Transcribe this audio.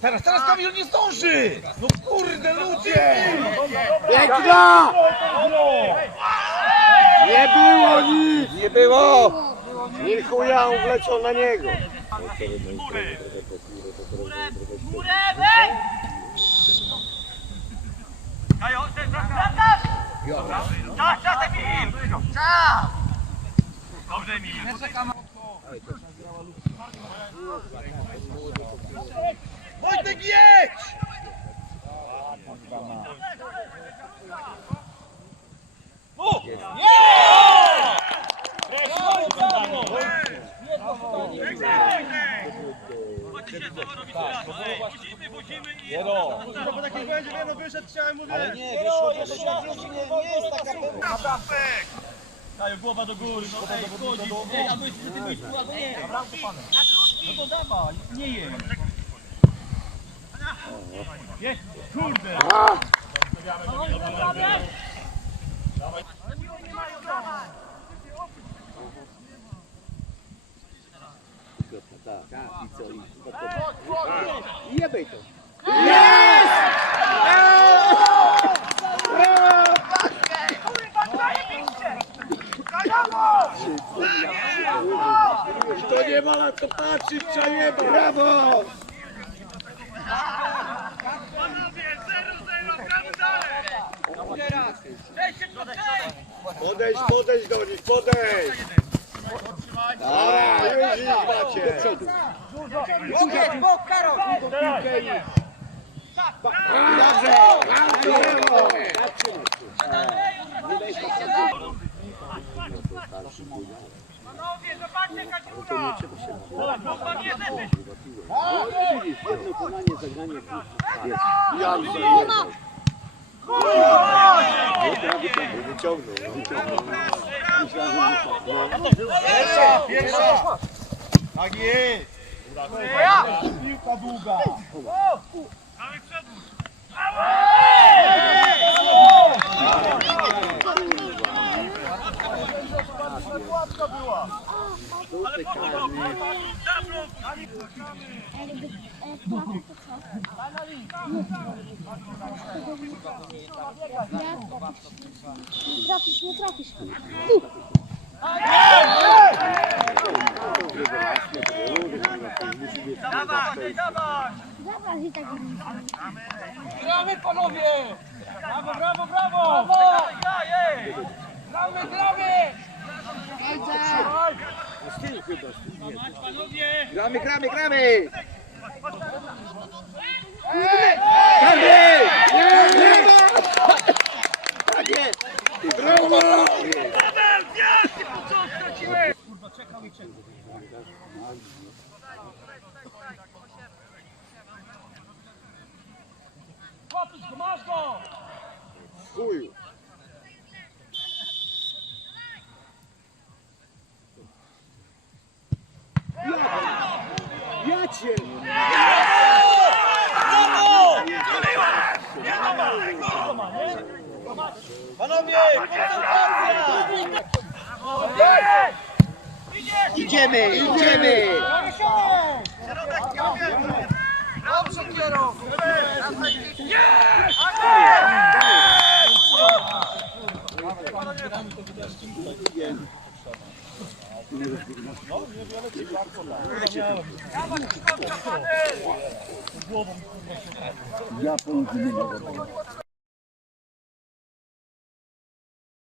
Teraz Kamil nie zdąży! No kurde, ludzie! Piękna! Nie było nic! Nie było! Milchu Jan wleciał na niego. Dobrze, Emil. Wojtek, jedź! Ale nie, wiesz, nie jest taka pewna. Daję głowa do góry, no ej, wchodzi, ej, albo jest ty byś albo nie. No to dawaj, nie je. Jest, kurde. Jebej to. I to nie ma na co patrzeć, trzeba jebać. Brawo! Podejdź do nich, podejdź! Dobra, już ich macie! Do przodu! Panowie, zobaczcie Kaciura! Jedno podanie, zagranie wyciągnął. Pierwsza! Tak jest! Piłka długa! Mamy przewód! Łapka była! Ale po co? Trafisz, nie trafisz. Dawaj, dawaj! Zaraz i tak. Gramy, panowie! Brawo, brawo, brawo! Gramy, gramy! Gramy! Gramy! Tak jest! Brawo! Kurwa, czekał i czekał. Łapisz go, masz go! Chuju! Ja cię! Panowie, koncentracja! Idziemy! Dobrze, kierowca! Ja południę.